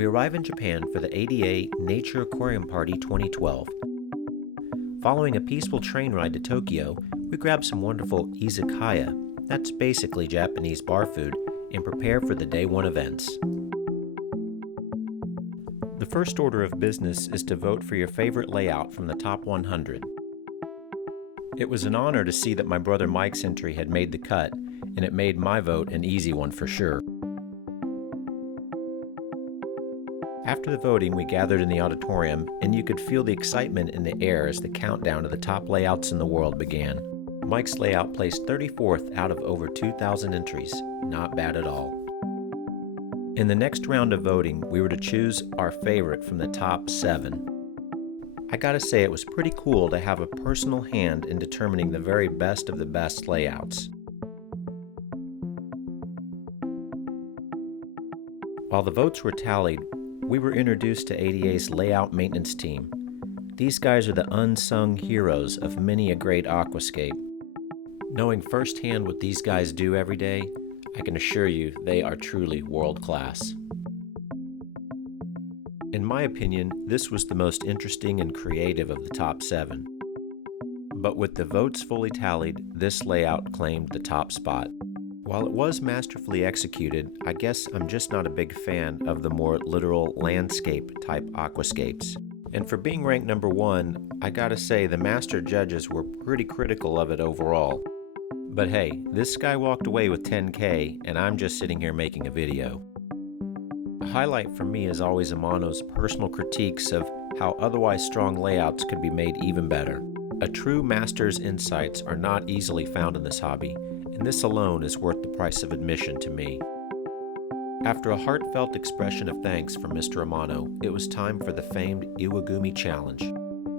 We arrive in Japan for the ADA Nature Aquarium Party 2012. Following a peaceful train ride to Tokyo, we grab some wonderful izakaya, that's basically Japanese bar food, and prepare for the day one events. The first order of business is to vote for your favorite layout from the top 100. It was an honor to see that my brother Mike's entry had made the cut, and it made my vote an easy one for sure. After the voting, we gathered in the auditorium, and you could feel the excitement in the air as the countdown to the top layouts in the world began. Mike's layout placed 34th out of over 2,000 entries. Not bad at all. In the next round of voting, we were to choose our favorite from the top 7. I gotta say it was pretty cool to have a personal hand in determining the very best of the best layouts. While the votes were tallied, we were introduced to ADA's layout maintenance team. These guys are the unsung heroes of many a great aquascape. Knowing firsthand what these guys do every day, I can assure you they are truly world class. In my opinion, this was the most interesting and creative of the top 7. But with the votes fully tallied, this layout claimed the top spot. While it was masterfully executed, I guess I'm just not a big fan of the more literal landscape-type aquascapes. And for being ranked number 1, I gotta say the master judges were pretty critical of it overall. But hey, this guy walked away with 10K, and I'm just sitting here making a video. A highlight for me is always Amano's personal critiques of how otherwise strong layouts could be made even better. A true master's insights are not easily found in this hobby, and this alone is worth the price of admission to me. After a heartfelt expression of thanks from Mr. Amano, it was time for the famed Iwagumi Challenge.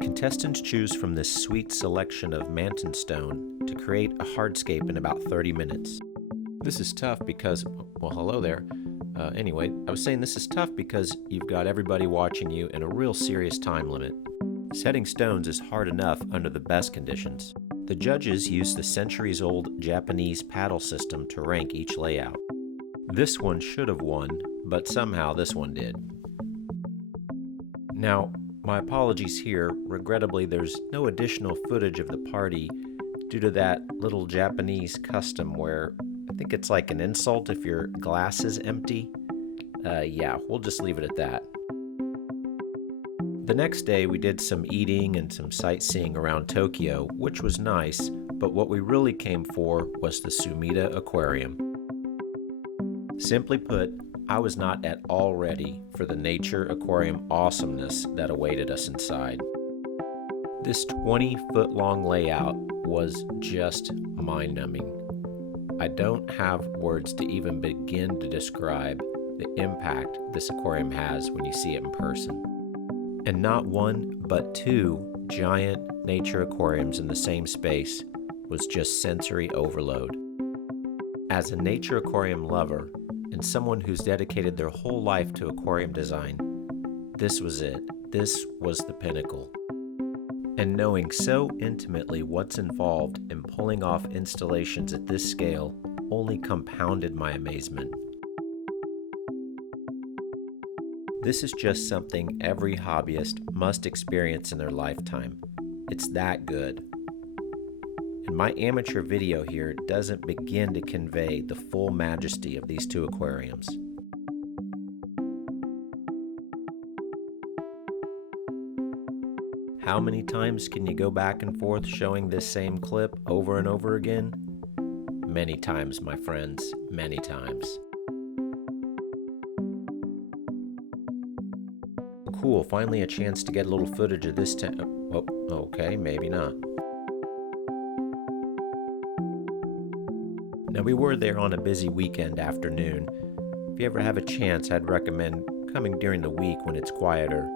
Contestants choose from this sweet selection of Manton stone to create a hardscape in about 30 minutes. This is tough because, well, hello there. Anyway, I was saying this is tough because you've got everybody watching you and a real serious time limit. Setting stones is hard enough under the best conditions. The judges used the centuries-old Japanese paddle system to rank each layout. This one should have won, but somehow this one did. Now, my apologies here. Regrettably, there's no additional footage of the party due to that little Japanese custom where I think it's like an insult if your glass is empty. Yeah, we'll just leave it at that. The next day, we did some eating and some sightseeing around Tokyo, which was nice, but what we really came for was the Sumida Aquarium. Simply put, I was not at all ready for the Nature Aquarium awesomeness that awaited us inside. This 20-foot-long layout was just mind-numbing. I don't have words to even begin to describe the impact this aquarium has when you see it in person. And not one, but 2 giant nature aquariums in the same space was just sensory overload. As a nature aquarium lover, and someone who's dedicated their whole life to aquarium design, this was it. This was the pinnacle. And knowing so intimately what's involved in pulling off installations at this scale only compounded my amazement. This is just something every hobbyist must experience in their lifetime. It's that good. And my amateur video here doesn't begin to convey the full majesty of these 2 aquariums. How many times can you go back and forth showing this same clip over and over again? Many times, my friends, many times. Cool, finally a chance to get a little footage of this oh, okay, maybe not. Now, we were there on a busy weekend afternoon. If you ever have a chance, I'd recommend coming during the week when it's quieter,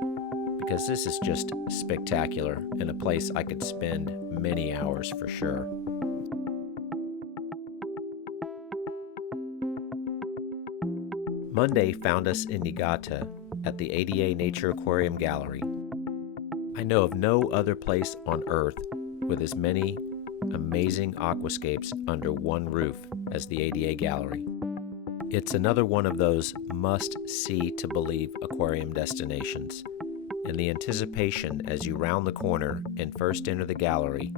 because this is just spectacular and a place I could spend many hours for sure. Monday found us in Niigata at the ADA Nature Aquarium Gallery. I know of no other place on Earth with as many amazing aquascapes under one roof as the ADA Gallery. It's another one of those must-see to believe aquarium destinations, and the anticipation as you round the corner and first enter the gallery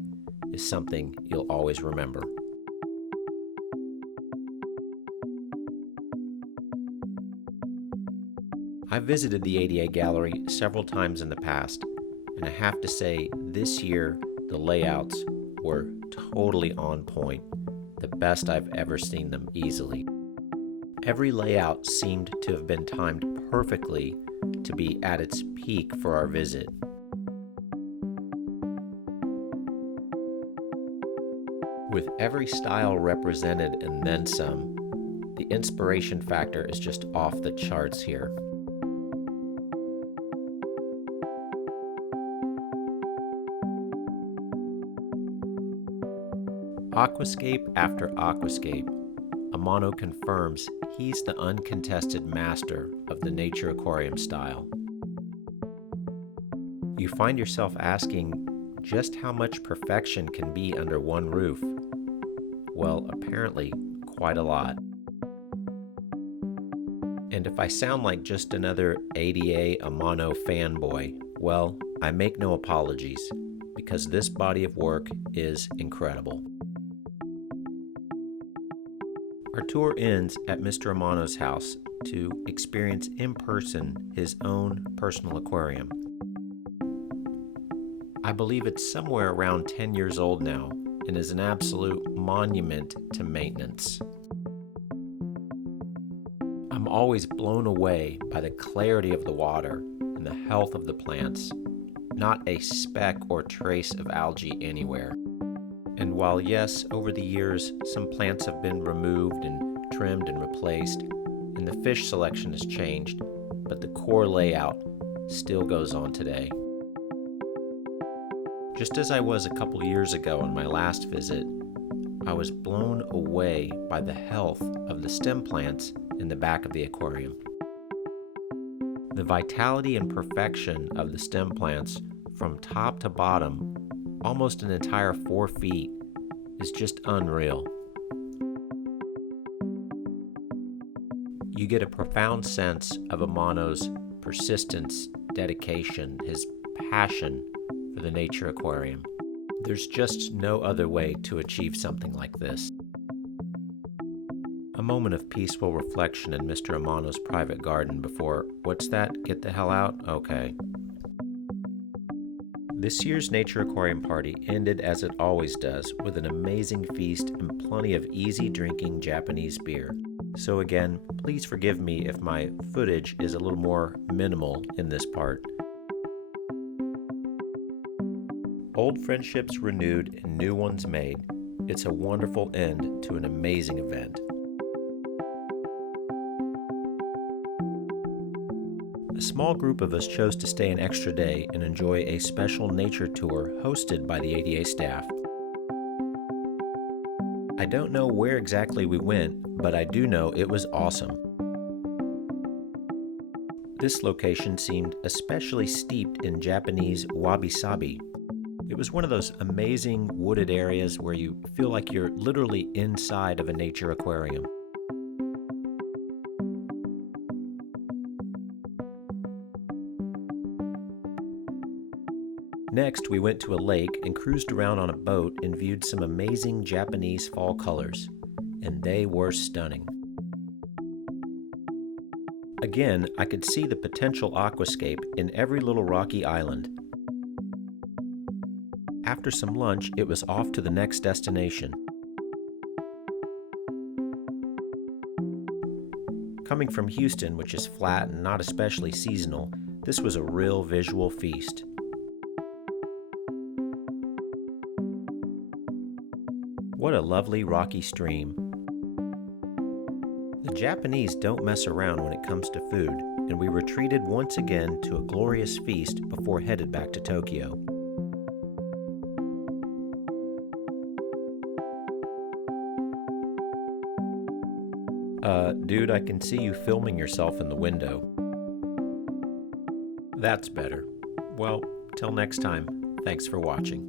is something you'll always remember. I've visited the ADA Gallery several times in the past, and I have to say this year the layouts were totally on point, the best I've ever seen them easily. Every layout seemed to have been timed perfectly to be at its peak for our visit. With every style represented and then some, the inspiration factor is just off the charts here. Aquascape after aquascape, Amano confirms he's the uncontested master of the Nature Aquarium style. You find yourself asking just how much perfection can be under one roof. Well, apparently, quite a lot. And if I sound like just another ADA Amano fanboy, well, I make no apologies, because this body of work is incredible. Our tour ends at Mr. Amano's house to experience in person his own personal aquarium. I believe it's somewhere around 10 years old now and is an absolute monument to maintenance. I'm always blown away by the clarity of the water and the health of the plants, not a speck or trace of algae anywhere. And while yes, over the years, some plants have been removed and trimmed and replaced, and the fish selection has changed, but the core layout still goes on today. Just as I was a couple years ago on my last visit, I was blown away by the health of the stem plants in the back of the aquarium. The vitality and perfection of the stem plants from top to bottom, almost an entire 4 feet, is just unreal. You get a profound sense of Amano's persistence, dedication, his passion for the Nature Aquarium. There's just no other way to achieve something like this. A moment of peaceful reflection in Mr. Amano's private garden before, what's that? Get the hell out? Okay. This year's Nature Aquarium Party ended as it always does, with an amazing feast and plenty of easy drinking Japanese beer. So again, please forgive me if my footage is a little more minimal in this part. Old friendships renewed and new ones made. It's a wonderful end to an amazing event. A small group of us chose to stay an extra day and enjoy a special nature tour hosted by the ADA staff. I don't know where exactly we went, but I do know it was awesome. This location seemed especially steeped in Japanese wabi-sabi. It was one of those amazing wooded areas where you feel like you're literally inside of a nature aquarium. Next, we went to a lake and cruised around on a boat and viewed some amazing Japanese fall colors, and they were stunning. Again, I could see the potential aquascape in every little rocky island. After some lunch, it was off to the next destination. Coming from Houston, which is flat and not especially seasonal, this was a real visual feast. What a lovely rocky stream. The Japanese don't mess around when it comes to food, and we were treated once again to a glorious feast before headed back to Tokyo. Dude, I can see you filming yourself in the window. That's better. Well, till next time, thanks for watching.